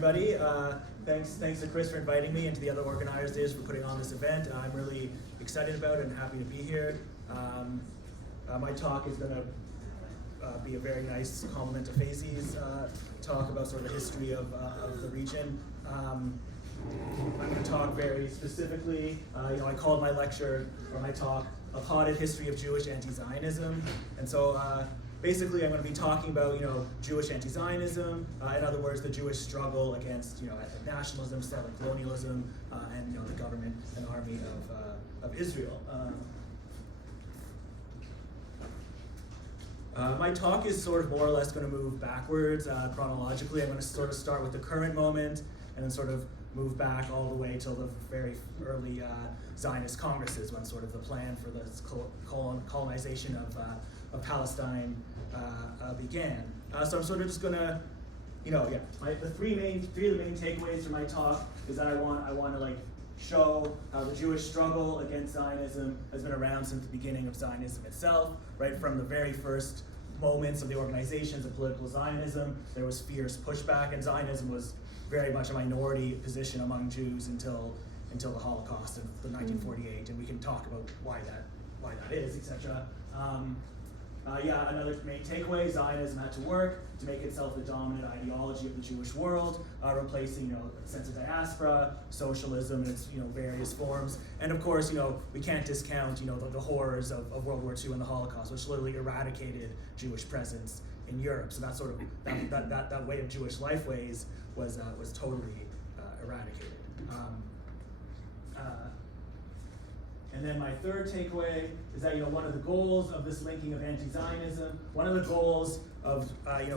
Everybody, thanks to Chris for inviting me and to the other organizers for putting on this event. I'm really excited about it and happy to be here. My talk is going to be a very nice complement to Faizy's talk about sort of the history of the region. I'm going to talk very specifically. I called my lecture or my talk "A Potted History of Jewish Anti-Zionism," and so. Basically, I'm going to be talking about, Jewish anti-Zionism, in other words, the Jewish struggle against, ethnic nationalism, settler colonialism, and, the government and army of Israel. My talk is sort of more or less going to move backwards chronologically. I'm going to sort of start with the current moment and then sort of move back all the way till the very early Zionist congresses when sort of the plan for the colonization of Palestine began. So I'm sort of just gonna, the three of the main takeaways from my talk is that I want to show how the Jewish struggle against Zionism has been around since the beginning of Zionism itself, right from the very first moments of the organizations of political Zionism. There was fierce pushback, and Zionism was very much a minority position among Jews until the Holocaust of the 1948, and we can talk about why that is, etc. Another main takeaway: Zionism had to work to make itself the dominant ideology of the Jewish world, replacing a sense of diaspora, socialism in its various forms, and of course we can't discount the horrors of World War II and the Holocaust, which literally eradicated Jewish presence in Europe. So that sort of that way of Jewish lifeways was totally eradicated. And then my third takeaway is that one of the goals of this linking of anti-Zionism, one of the goals of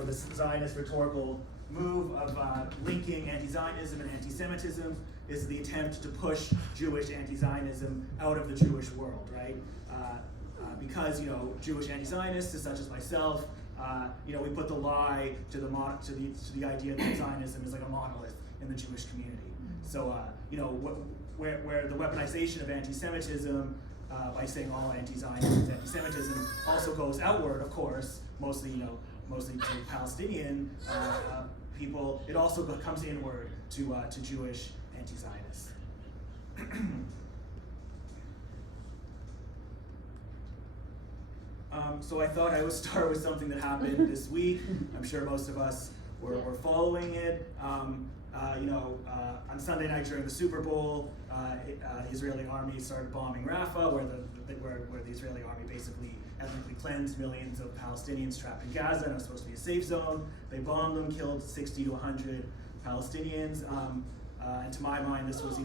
this Zionist rhetorical move of linking anti-Zionism and anti-Semitism is the attempt to push Jewish anti-Zionism out of the Jewish world, right? Because Jewish anti-Zionists, such as myself, we put the lie to the idea that Zionism is like a monolith in the Jewish community. So where the weaponization of anti-Semitism by saying all anti-Zionism is anti-Semitism also goes outward, of course, mostly to Palestinian people. It also comes inward to Jewish anti-Zionists. So I thought I would start with something that happened this week. I'm sure most of us were following it. On Sunday night during the Super Bowl, the Israeli army started bombing Rafah, where the Israeli army basically ethnically cleansed millions of Palestinians trapped in Gaza, and it was supposed to be a safe zone. They bombed them, killed 60 to 100 Palestinians, and to my mind, this was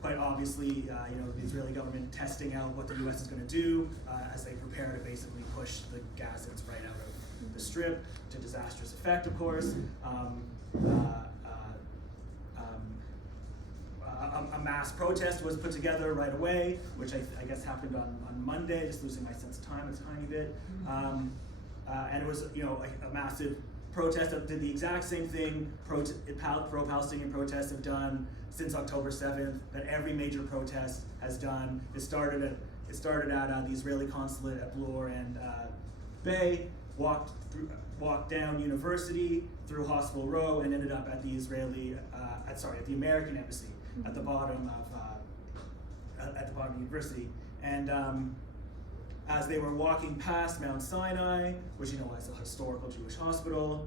quite obviously the Israeli government testing out what the U.S. is going to do as they prepare to basically push the Gazans right out of the Strip to disastrous effect, of course. A mass protest was put together right away, which I guess happened on Monday, just losing my sense of time a tiny bit. And it was a massive protest that did the exact same thing pro-Palestinian protests have done since October 7th, that every major protest has done. It started at the Israeli consulate at Bloor and Bay, walked down University through Hospital Row, and ended up at the at the American embassy at the bottom of University. And as they were walking past Mount Sinai, which is a historical Jewish hospital,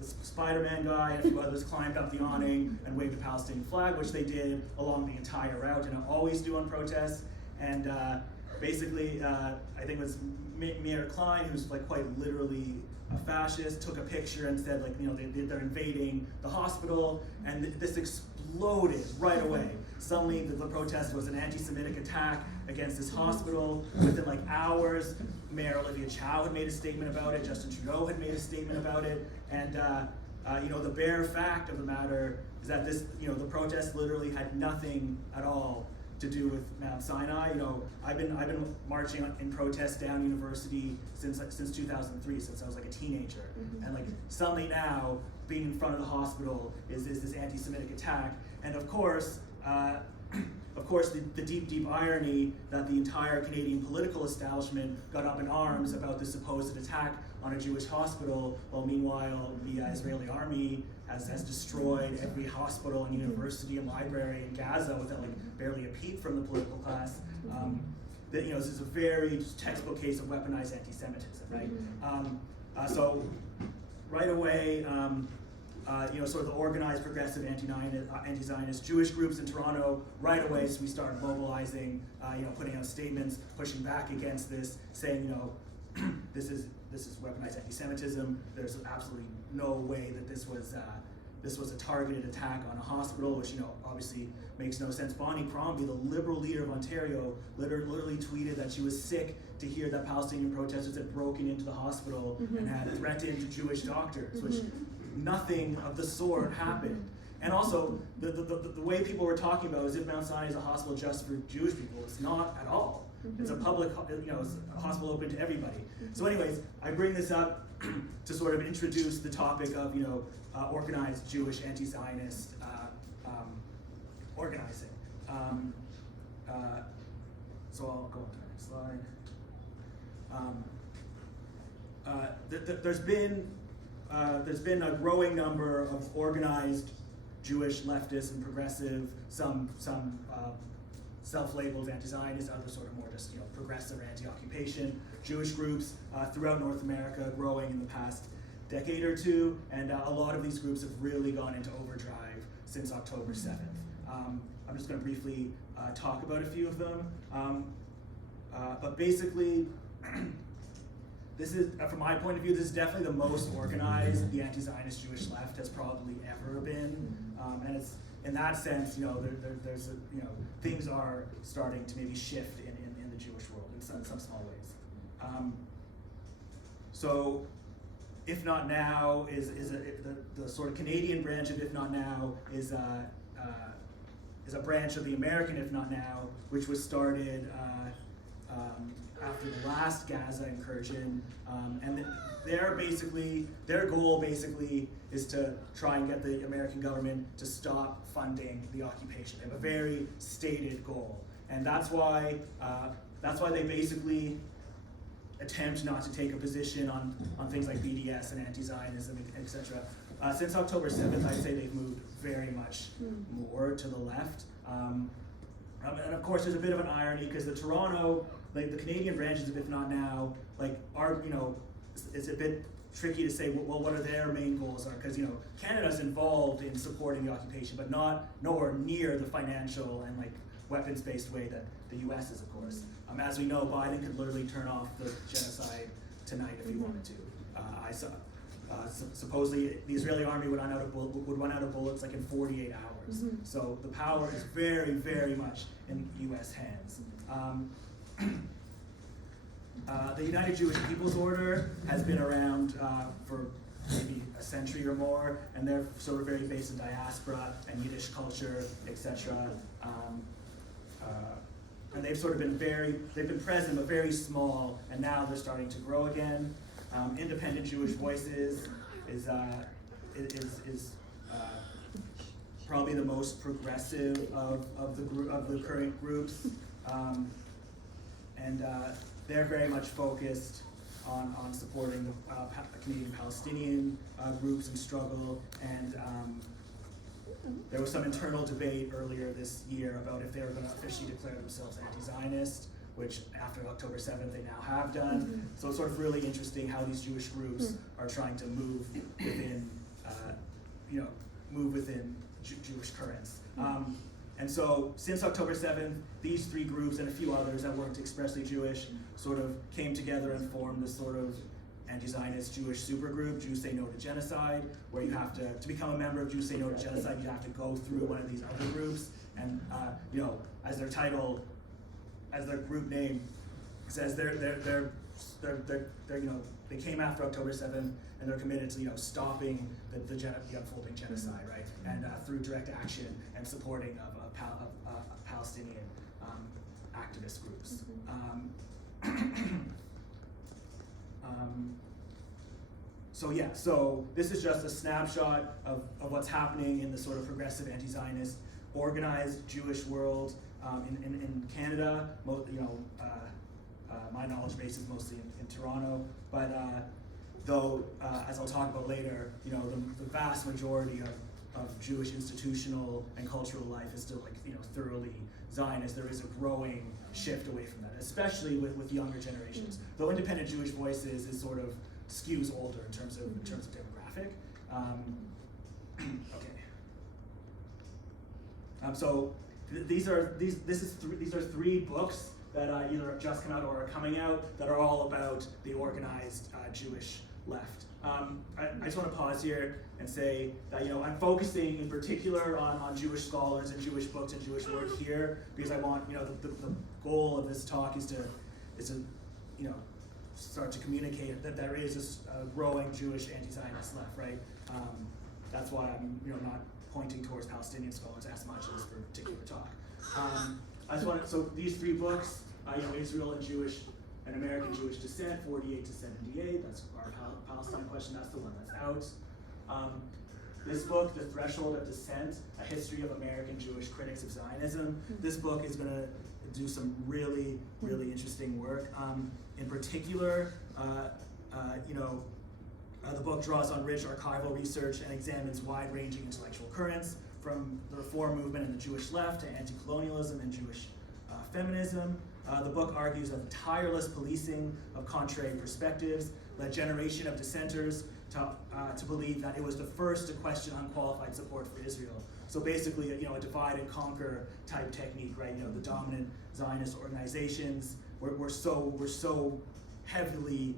the Spider-Man guy and a few others climbed up the awning and waved a Palestinian flag, which they did along the entire route and always do on protests. And basically, I think it was Meir Klein, who's quite literally a fascist, took a picture and said they're invading the hospital, and this exploded right away. Suddenly the protest was an anti-Semitic attack against this hospital. Within hours, Mayor Olivia Chow had made a statement about it, Justin Trudeau had made a statement about it, and the bare fact of the matter is that the protest literally had nothing at all to do with Mount Sinai. I've been marching in protest down University since 2003, since I was a teenager, and suddenly now being in front of the hospital is this anti-Semitic attack, and of course the deep irony that the entire Canadian political establishment got up in arms about the supposed attack on a Jewish hospital, while meanwhile the Israeli army has destroyed every hospital and university and library in Gaza without like barely a peep from the political class. That, this is a very textbook case of weaponized anti-Semitism, right? So right away, sort of the organized progressive anti-Zionist Jewish groups in Toronto, right away, so we started mobilizing, putting out statements, pushing back against this, saying, this is weaponized anti-Semitism. There's absolutely no way that this was a targeted attack on a hospital, which obviously makes no sense. Bonnie Crombie, the Liberal leader of Ontario, literally tweeted that she was sick to hear that Palestinian protesters had broken into the hospital and had threatened Jewish doctors, which nothing of the sort happened. And also, the way people were talking about it as if Mount Sinai is a hospital just for Jewish people. It's not at all. It's a public, it's a hospital open to everybody. So anyways, I bring this up to sort of introduce the topic of, organized Jewish anti-Zionist organizing. So I'll go on to the next slide. There's been a growing number of organized Jewish leftist and progressive, some self-labeled anti-Zionist, others sort of more just progressive or anti-occupation Jewish groups throughout North America, growing in the past decade or two, and a lot of these groups have really gone into overdrive since October 7th. I'm just going to briefly talk about a few of them, but basically, this is, from my point of view, this is definitely the most organized the anti-Zionist Jewish left has probably ever been, and it's in that sense, there's things are starting to maybe shift in the Jewish world in some small ways. So, If Not Now is the sort of Canadian branch of If Not Now is a branch of the American If Not Now, which was started after the last Gaza incursion, and their goal basically is to try and get the American government to stop funding the occupation. They have a very stated goal, and that's why they basically attempt not to take a position on things like BDS and anti-Zionism, etc. Since October 7th, I'd say they've moved very much more to the left. And of course, there's a bit of an irony because the Toronto, the Canadian branches of If Not Now, it's a bit tricky to say, well, what are their main goals are, because Canada's involved in supporting the occupation, but nowhere near the financial and weapons-based way that the U.S. is, of course. As we know, Biden could literally turn off the genocide tonight if he wanted to. I saw supposedly the Israeli army would run out of bullets in 48 hours. So the power is very, very much in U.S. hands. The United Jewish People's Order has been around for maybe a century or more, and they're sort of very based in diaspora and Yiddish culture, etc. And they've sort of been they've been present but very small, and now they're starting to grow again. Independent Jewish Voices is probably the most progressive of the current groups, and they're very much focused on supporting the Canadian Palestinian groups in struggle, and there was some internal debate earlier this year about if they were going to officially declare themselves anti-Zionist, which after October 7th they now have done. So it's sort of really interesting how these Jewish groups are trying to move within Jewish currents. And so since October 7th, these three groups and a few others that weren't expressly Jewish sort of came together and formed this sort of anti-Zionist Jewish supergroup, Jews Say No to Genocide, where you have to become a member of Jews Say No to Genocide, you have to go through one of these other groups, and as their title, as their group name says, they came after October 7th, and they're committed to stopping the unfolding genocide, right? And through direct action and supporting of Palestinian activist groups. So this is just a snapshot of what's happening in the sort of progressive anti-Zionist organized Jewish world in Canada. My knowledge base is mostly in Toronto, but though, as I'll talk about later, the vast majority of Jewish institutional and cultural life is still thoroughly Zionist. There is a growing shift away from that, especially with younger generations. Though independent Jewish voices is sort of skews older in terms of demographic. Okay. So these are three books that either have just come out or are coming out that are all about the organized Jewish left. I just want to pause here and say that I'm focusing in particular on Jewish scholars and Jewish books and Jewish work here because I want the goal of this talk is to start to communicate that there is a growing Jewish anti-Zionist left, right? That's why I'm not pointing towards Palestinian scholars as much as for a particular talk. I just want so these three books, Israel and American Jewish Descent, 48 to 78. That's our Palestine question. That's the one that's out. This book, The Threshold of Dissent: A History of American Jewish Critics of Zionism. This book is going to do some really, really interesting work. In particular, the book draws on rich archival research and examines wide-ranging intellectual currents from the reform movement and the Jewish left to anti-colonialism and Jewish feminism. The book argues that the tireless policing of contrary perspectives led a generation of dissenters to believe that it was the first to question unqualified support for Israel. So basically, a divide and conquer type technique, right? The dominant Zionist organizations were so heavily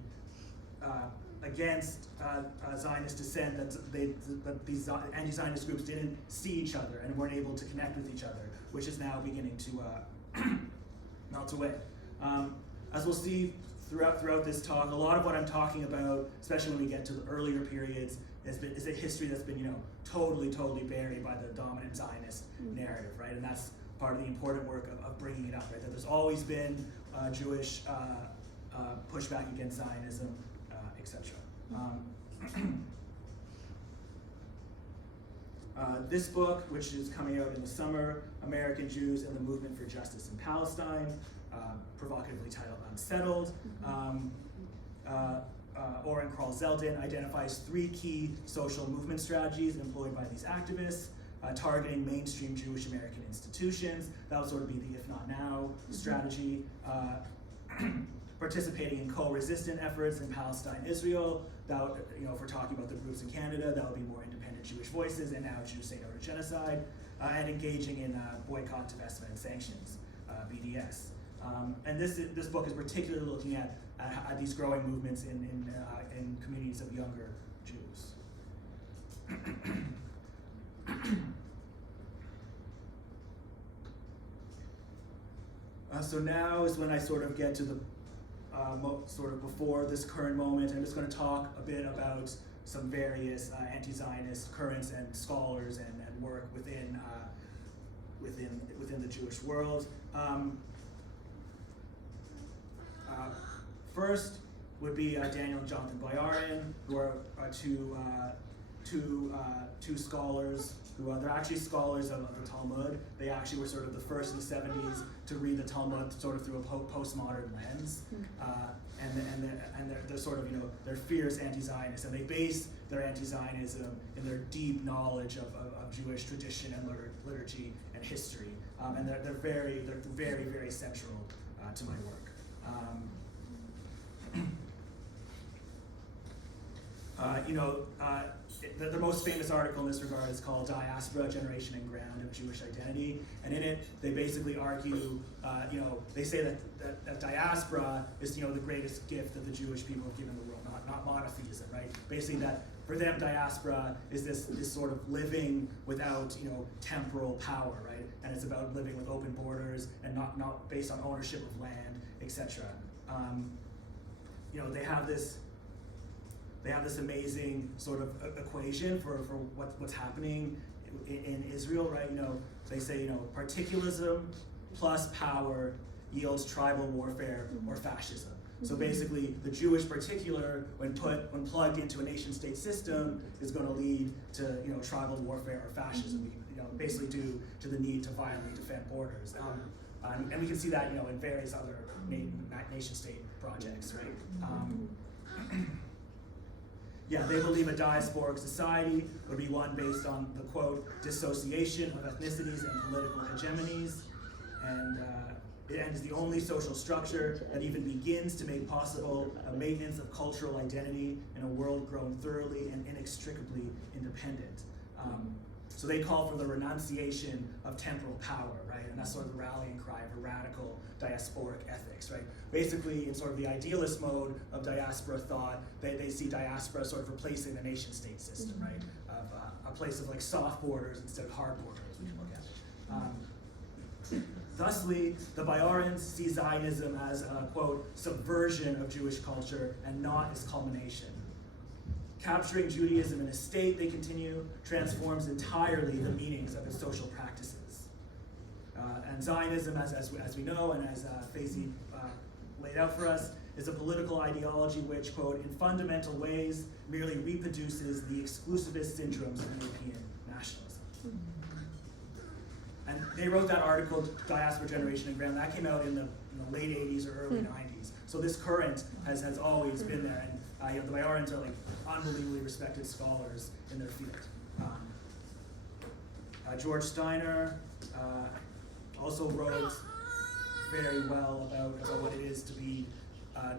against Zionist dissent that these anti-Zionist groups didn't see each other and weren't able to connect with each other, which is now beginning to melt away. As we'll see throughout this talk, a lot of what I'm talking about, especially when we get to the earlier periods, is a history that's been totally buried by the dominant Zionist narrative, right? And that's part of the important work of bringing it up, right? That there's always been Jewish pushback against Zionism, etc. This book, which is coming out in the summer, American Jews and the Movement for Justice in Palestine, provocatively titled Unsettled. Oren Krall-Zeldin identifies three key social movement strategies employed by these activists, targeting mainstream Jewish American institutions. That would sort of be the if not now strategy. Participating in co-resistant efforts in Palestine, Israel. That would, if we're talking about the groups in Canada, that would be more independent Jewish voices, and now Jews say no to genocide, and engaging in boycott, divestment, and sanctions, BDS. And this book is particularly looking at these growing movements in communities of younger Jews. So now is when I sort of get to the sort of before this current moment. I'm just going to talk a bit about some various anti-Zionist currents and scholars and work within the Jewish world. First would be Daniel and Jonathan Boyarin, who are two scholars who they're actually scholars of the Talmud. They actually were sort of the first in the 70s to read the Talmud sort of through a postmodern lens, and they're sort of they're fierce anti-Zionists, and they base their anti-Zionism in their deep knowledge of Jewish tradition and liturgy and history, and they're very central to my work. Their most famous article in this regard is called Diaspora, Generation and Ground of Jewish Identity, and in it they basically argue, they say that diaspora is the greatest gift that the Jewish people have given the world, not monotheism, right? Basically that for them diaspora is this sort of living without temporal power, right? And it's about living with open borders and not based on ownership of land, etc. They have this amazing sort of equation for what's happening in Israel, right? They say particularism plus power yields tribal warfare or fascism. So basically, the Jewish particular, when plugged into a nation-state system, is going to lead to tribal warfare or fascism. Basically due to the need to violently defend borders, and we can see that in various other nation-state projects, right? They believe a diasporic society would be one based on the, quote, dissociation of ethnicities and political hegemonies, and is the only social structure that even begins to make possible a maintenance of cultural identity in a world grown thoroughly and inextricably independent. So they call for the renunciation of temporal power, right? And that's sort of the rallying cry of a radical diasporic ethics, right? Basically, in sort of the idealist mode of diaspora thought, they see diaspora sort of replacing the nation state system, right? Of a place of like soft borders instead of hard borders, we can look at. Thusly, the Bayarans see Zionism as a, quote, subversion of Jewish culture and not its culmination. Capturing Judaism in a state, they continue, transforms entirely the meanings of its social practices. And Zionism, as we know, and as Faizi laid out for us, is a political ideology which, quote, in fundamental ways, merely reproduces the exclusivist syndromes of European nationalism. And they wrote that article, Diaspora Generation and Ground, that came out in the late 80s or early 90s. So this current has always been there. And the Bayarans are like unbelievably respected scholars in their field. George Steiner also wrote very well about what it is to be a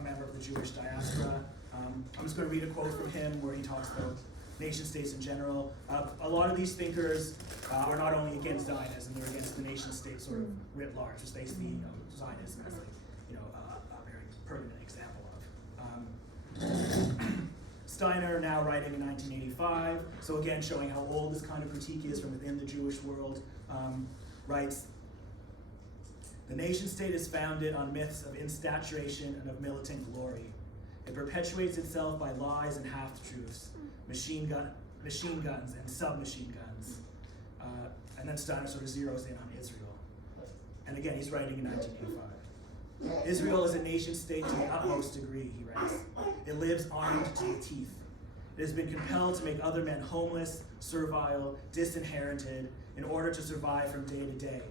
member of the Jewish diaspora. I'm just going to read a quote from him where he talks about nation states in general. A lot of these thinkers are not only against Zionism, they're against the nation state sort of writ large, which they see Zionism as a very permanent example of. Steiner, now writing in 1985, so again showing how old this kind of critique is from within the Jewish world, writes, "The nation state is founded on myths of instaturation and of militant glory. It perpetuates itself by lies and half-truths, machine guns and submachine guns." And then Steiner sort of zeroes in on Israel. And again, he's writing in 1985. "Israel is a nation state to the utmost degree," he writes. "It lives armed to the teeth. It has been compelled to make other men homeless, servile, disinherited, in order to survive from day to day.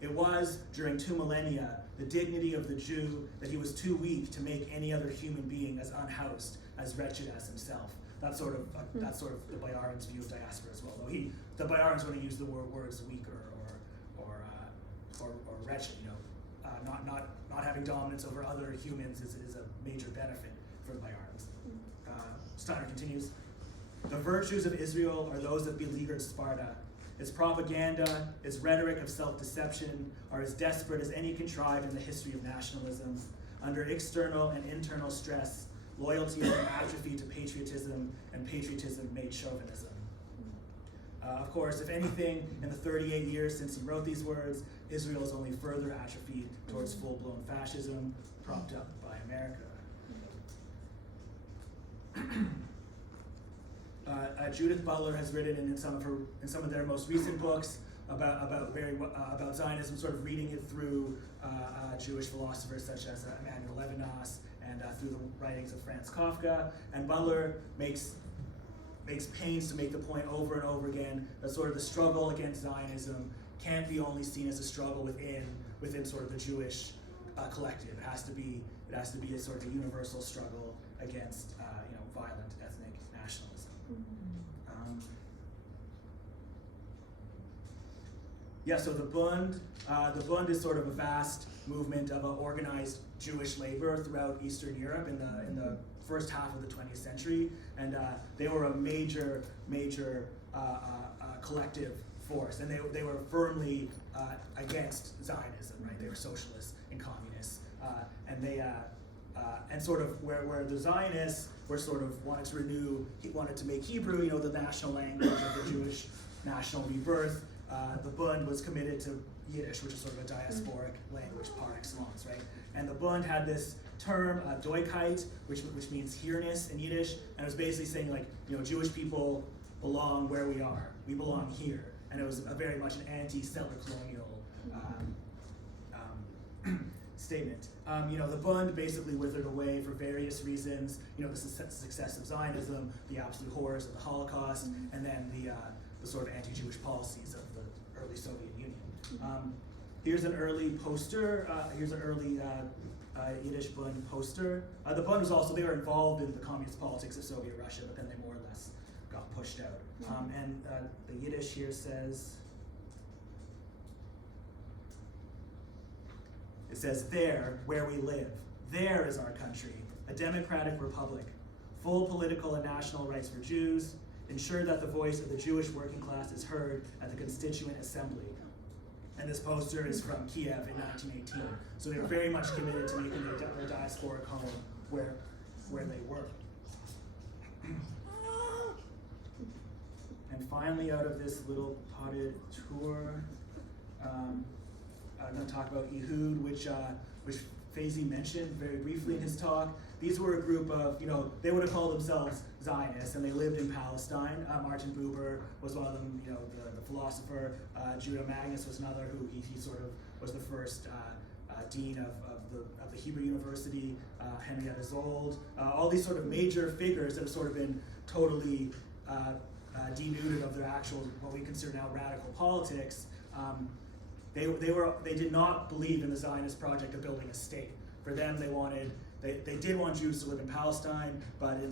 It was, during 2 millennia, the dignity of the Jew that he was too weak to make any other human being as unhoused, as wretched as himself." That's sort of the Bayarans' view of diaspora as well. Though the Bayarans want to use the words weak or wretched. Not having dominance over other humans is a major benefit for the Bayarans. Steiner continues, "The virtues of Israel are those of beleaguered Sparta. Its propaganda, its rhetoric of self-deception are as desperate as any contrived in the history of nationalism. Under external and internal stress, loyalty is an atrophy to patriotism, and patriotism made chauvinism." Of course, if anything, in the 38 years since he wrote these words, Israel is only further atrophied towards full-blown fascism, propped up by America. Judith Butler has written in some of their most recent books about Zionism, sort of reading it through Jewish philosophers such as Emanuel Levinas and through the writings of Franz Kafka. And Butler makes pains to make the point over and over again that sort of the struggle against Zionism can't be only seen as a struggle within sort of the Jewish collective. It has to be a sort of a universal struggle against violent ethnic nationalism. So the Bund is sort of a vast movement of organized Jewish labor throughout Eastern Europe in the first half of the 20th century, and they were a major collective force, and they were firmly against Zionism, right? They were socialists and communists, and sort of where the Zionists were sort of wanted to make Hebrew, the national language of the Jewish national rebirth. The Bund was committed to Yiddish, which is sort of a diasporic language par excellence, right? And the Bund had this term, Deutheit, which means here-ness in Yiddish, and it was basically saying like, Jewish people belong where we are. We belong here. And it was very much an anti-settler colonial statement. The Bund basically withered away for various reasons. The success of Zionism, the absolute horrors of the Holocaust, and then the sort of anti-Jewish policies of the early Soviet Union. Here's an early poster. Here's an early Yiddish Bund poster. The Bund was also, they were involved in the communist politics of Soviet Russia, but then they more or less got pushed out. And the Yiddish here says, it says, "There, where we live, there is our country, a democratic republic, full political and national rights for Jews, ensure that the voice of the Jewish working class is heard at the Constituent Assembly." And this poster is from Kiev in 1918. So they were very much committed to making their diasporic home where they were. And finally, out of this little potted tour, I'm going to talk about Ehud, which Faizi mentioned very briefly in his talk. These were a group of, they would have called themselves Zionists, and they lived in Palestine. Martin Buber was one of them, the philosopher. Judah Magnus was another, who he sort of was the first dean of the Hebrew University. Henrietta Zold. All these sort of major figures that have sort of been totally denuded of their actual, what we consider now radical politics. They did not believe in the Zionist project of building a state. For them, they did want Jews to live in Palestine, but in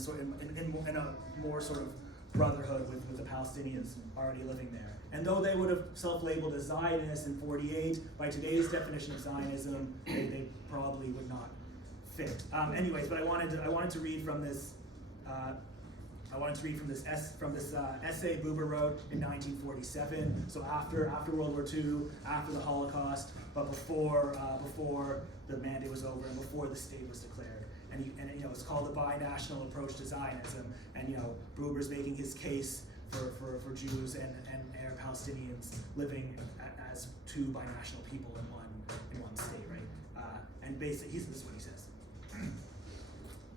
a more sort of brotherhood with the Palestinians already living there. And though they would have self-labeled as Zionists in '48, by today's definition of Zionism, they probably would not fit. Anyways, but I wanted to read from this. From this essay Buber wrote in 1947. So after World War II, after the Holocaust, but before the mandate was over and before the state was declared. And it's called the binational approach to Zionism. And Buber's making his case for Jews and Arab Palestinians living as two binational people in one state, right? And basically, this is what he says.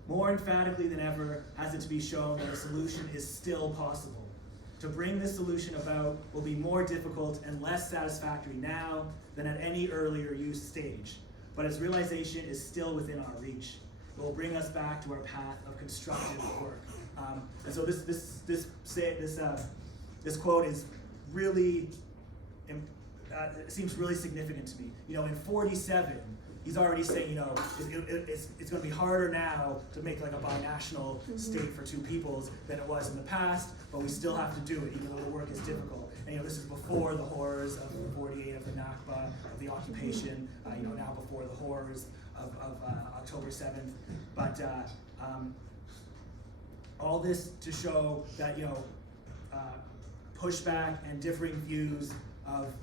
More emphatically than ever has it to be shown that a solution is still possible. To bring this solution about will be more difficult and less satisfactory now than at any earlier use stage, but its realization is still within our reach. It will bring us back to our path of constructive work. And so this quote is really, it seems really significant to me. In 47. He's already saying, it's going to be harder now to make like a binational state for two peoples than it was in the past, but we still have to do it, even though the work is difficult. And this is before the horrors of 48, of the Nakba, of the occupation, now before the horrors of October 7th. But all this to show that, pushback and differing views of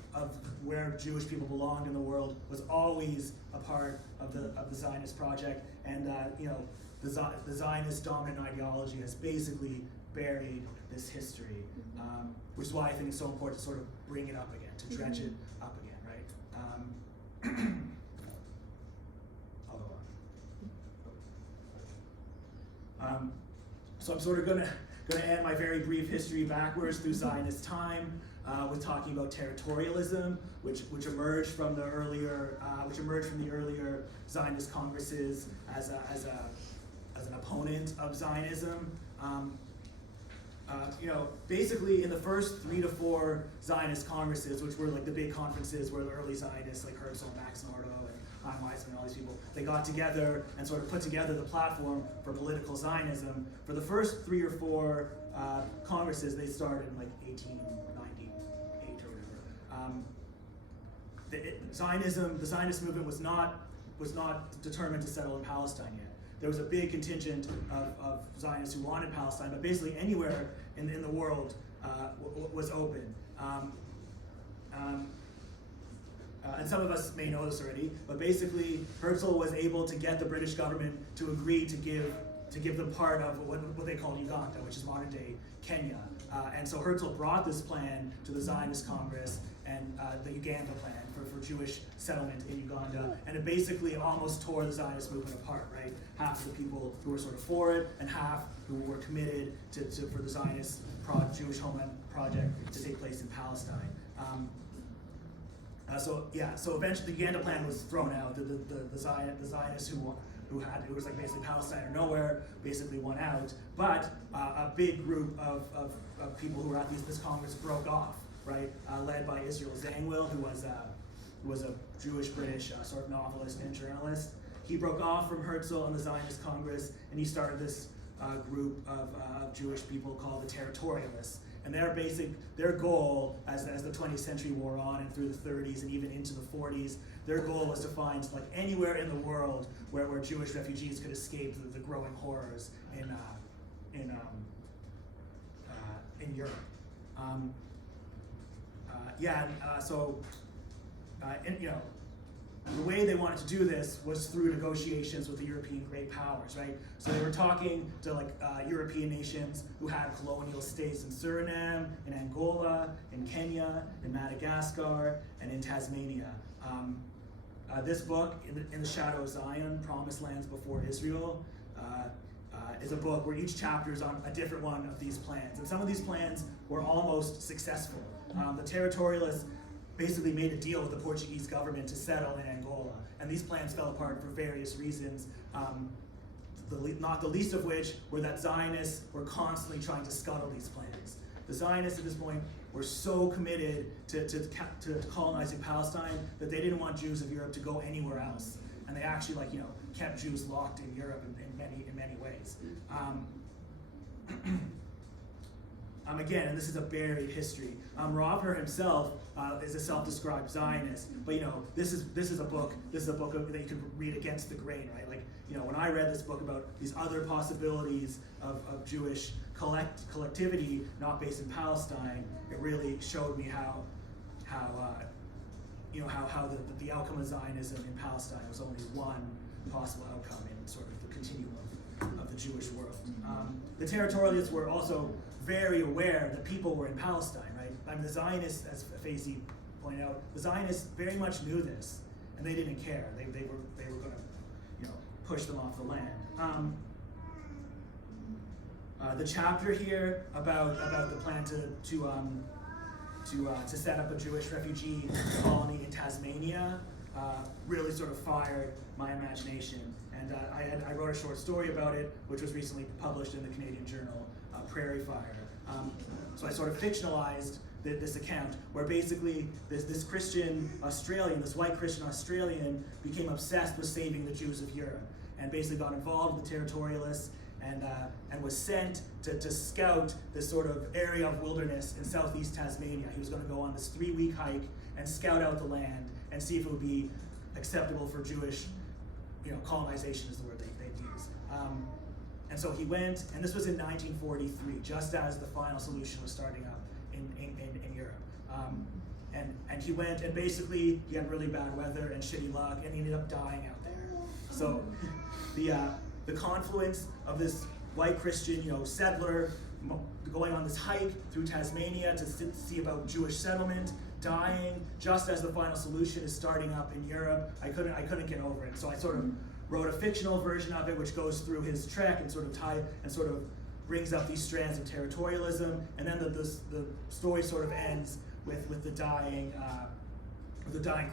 where Jewish people belonged in the world was always a part of the Zionist project, and the Zionist dominant ideology has basically buried this history, which is why I think it's so important to sort of bring it up again, to dredge it up again, right? I'll go on. So I'm sort of going to end my very brief history backwards through Zionist time. With talking about territorialism, which emerged from the earlier Zionist congresses as an opponent of Zionism. Basically in the first 3 to 4 Zionist congresses, which were like the big conferences where the early Zionists like Herzl, Max Nordau, and Chaim Weizmann, all these people, they got together and sort of put together the platform for political Zionism. For the first 3 or 4 congresses, they started in like 1898 or whatever. The Zionist movement was not determined to settle in Palestine yet. There was a big contingent of Zionists who wanted Palestine, but basically anywhere in the world was open. And some of us may know this already, but basically Herzl was able to get the British government to agree to give them part of what they called Uganda, which is modern day Kenya. And so Herzl brought this plan to the Zionist Congress and the Uganda plan for Jewish settlement in Uganda, and it basically almost tore the Zionist movement apart, right? Half of the people who were sort of for it, and half who were committed for the Zionist Jewish homeland project to take place in Palestine. So eventually the Uganda plan was thrown out. The Zionists who was like basically Palestine or nowhere basically won out. But a big group of people who were at this Congress broke off, right? Led by Israel Zangwill, who was a Jewish British sort of novelist and journalist. he broke off from Herzl and the Zionist Congress, and he started this group of Jewish people called the Territorialists. And their goal, as the 20th century wore on and through the 30s and even into the 40s, their goal was to find like anywhere in the world where Jewish refugees could escape the growing horrors in Europe. The way they wanted to do this was through negotiations with the European great powers, right? So they were talking to European nations who had colonial states in Suriname, in Angola, in Kenya, in Madagascar, and in Tasmania. This book, In the Shadow of Zion, Promised Lands Before Israel, is a book where each chapter is on a different one of these plans. And some of these plans were almost successful. The territorialists basically made a deal with the Portuguese government to settle in Angola. And these plans fell apart for various reasons, not the least of which were that Zionists were constantly trying to scuttle these plans. The Zionists at this point were so committed to colonizing Palestine that they didn't want Jews of Europe to go anywhere else. And they actually kept Jews locked in Europe in many ways. Again, and this is a buried history. Ravner himself is a self-described Zionist, but this is a book that you can read against the grain, right? When I read this book about these other possibilities of Jewish collectivity not based in Palestine, it really showed me how the outcome of Zionism in Palestine was only one possible outcome in sort of the continuum of the Jewish world. The territorialists were also very aware that people were in Palestine, right? I mean, the Zionists, as Faizi pointed out, the Zionists very much knew this, and they didn't care. They were going to, push them off the land. The chapter here about the plan to set up a Jewish refugee colony in Tasmania really sort of fired my imagination. And I wrote a short story about it, which was recently published in the Canadian journal Prairie Fire. So I sort of fictionalized this account, where basically this Christian Australian, this white Christian Australian, became obsessed with saving the Jews of Europe, and basically got involved with the territorialists, and was sent to scout this sort of area of wilderness in southeast Tasmania. He was going to go on this 3-week hike and scout out the land and see if it would be acceptable for Jewish, colonization is the word they'd use. And so he went, and this was in 1943, just as the final solution was starting up in Europe. And he went, and basically he had really bad weather and shitty luck, and he ended up dying out there. So the confluence of this white Christian, settler going on this hike through Tasmania to see about Jewish settlement, dying just as the final solution is starting up in Europe, I couldn't get over it. So I sort of wrote a fictional version of it, which goes through his trek and sort of brings up these strands of territorialism, and then the story sort of ends with the dying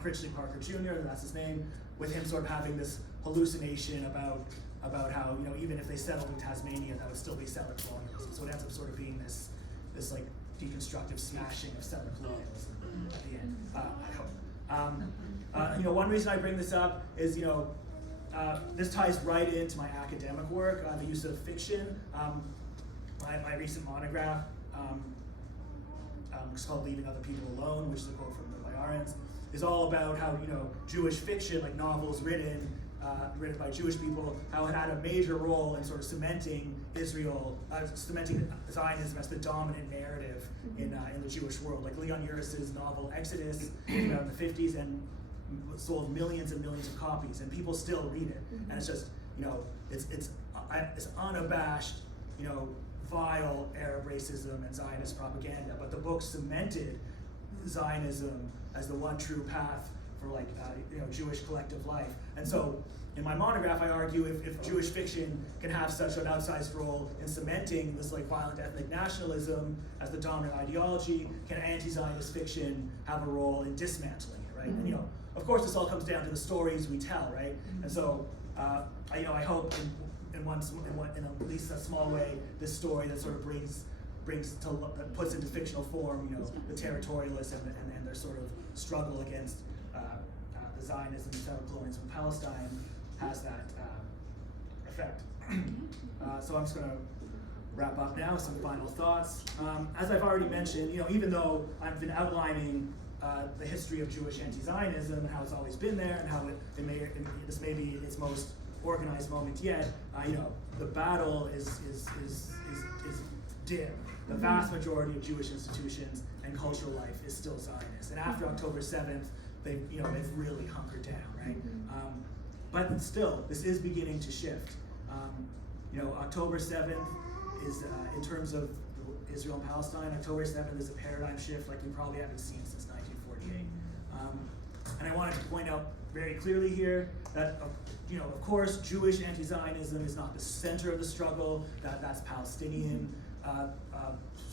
Critchley Parker Jr., that's his name, with him sort of having this hallucination about how even if they settled in Tasmania, that would still be settler colonialism. So it ends up sort of being this like deconstructive smashing of settler colonialism at the end. I hope. One reason I bring this up is this ties right into my academic work, the use of fiction. My recent monograph, it's called Leaving Other People Alone, which is a quote from the Bayarans, is all about how Jewish fiction, like novels written by Jewish people, how it had a major role in sort of cementing cementing Zionism as the dominant narrative in the Jewish world. Like Leon Uris's novel Exodus came out in the 50s and sold millions and millions of copies, and people still read it. And it's just, it's unabashed, vile Arab racism and Zionist propaganda. But the book cemented Zionism as the one true path for Jewish collective life. And so in my monograph, I argue if Jewish fiction can have such an outsized role in cementing this violent ethnic nationalism as the dominant ideology, can anti-Zionist fiction have a role in dismantling it, right? And of course, this all comes down to the stories we tell, right? And so I hope in at least a small way, this story that sort of that puts into fictional form, the territorialists and their sort of struggle against the Zionism and settler colonialism in Palestine has that effect. So I'm just going to wrap up now with some final thoughts. As I've already mentioned, even though I've been outlining the history of Jewish anti-Zionism and how it's always been there and how this may be its most organized moment yet, the battle is dim. The vast majority of Jewish institutions and cultural life is still Zionist. And after October 7th, they've really hunkered down, right? But still, this is beginning to shift. October 7th is, in terms of Israel and Palestine, October 7th is a paradigm shift like we probably haven't seen since 1948. And I wanted to point out very clearly here that, of course, Jewish anti-Zionism is not the center of the struggle. That's Palestinian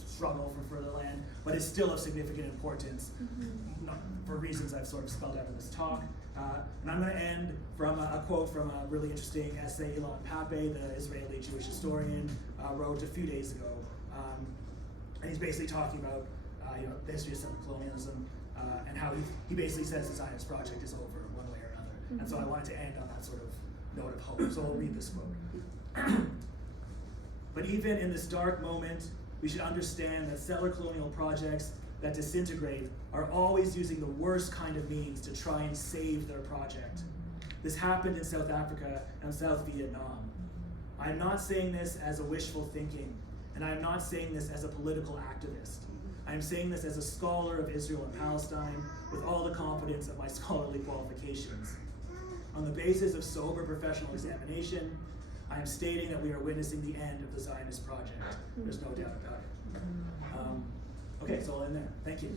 struggle for further land, but it's still of significant importance for reasons I've sort of spelled out in this talk. And I'm going to end from a quote from a really interesting essay Ilan Pappé, the Israeli Jewish historian, wrote a few days ago. And he's basically talking about the history of settler colonialism and how he basically says the Zionist project is over one way or another. And so I wanted to end on that sort of note of hope. So I'll read this quote. But even in this dark moment, we should understand that settler colonial projects that disintegrate are always using the worst kind of means to try and save their project. This happened in South Africa and South Vietnam. I am not saying this as a wishful thinking, and I am not saying this as a political activist. I am saying this as a scholar of Israel and Palestine with all the confidence of my scholarly qualifications. On the basis of sober professional examination, I am stating that we are witnessing the end of the Zionist project. There's no doubt about it. Okay, so I'll end there. Thank you.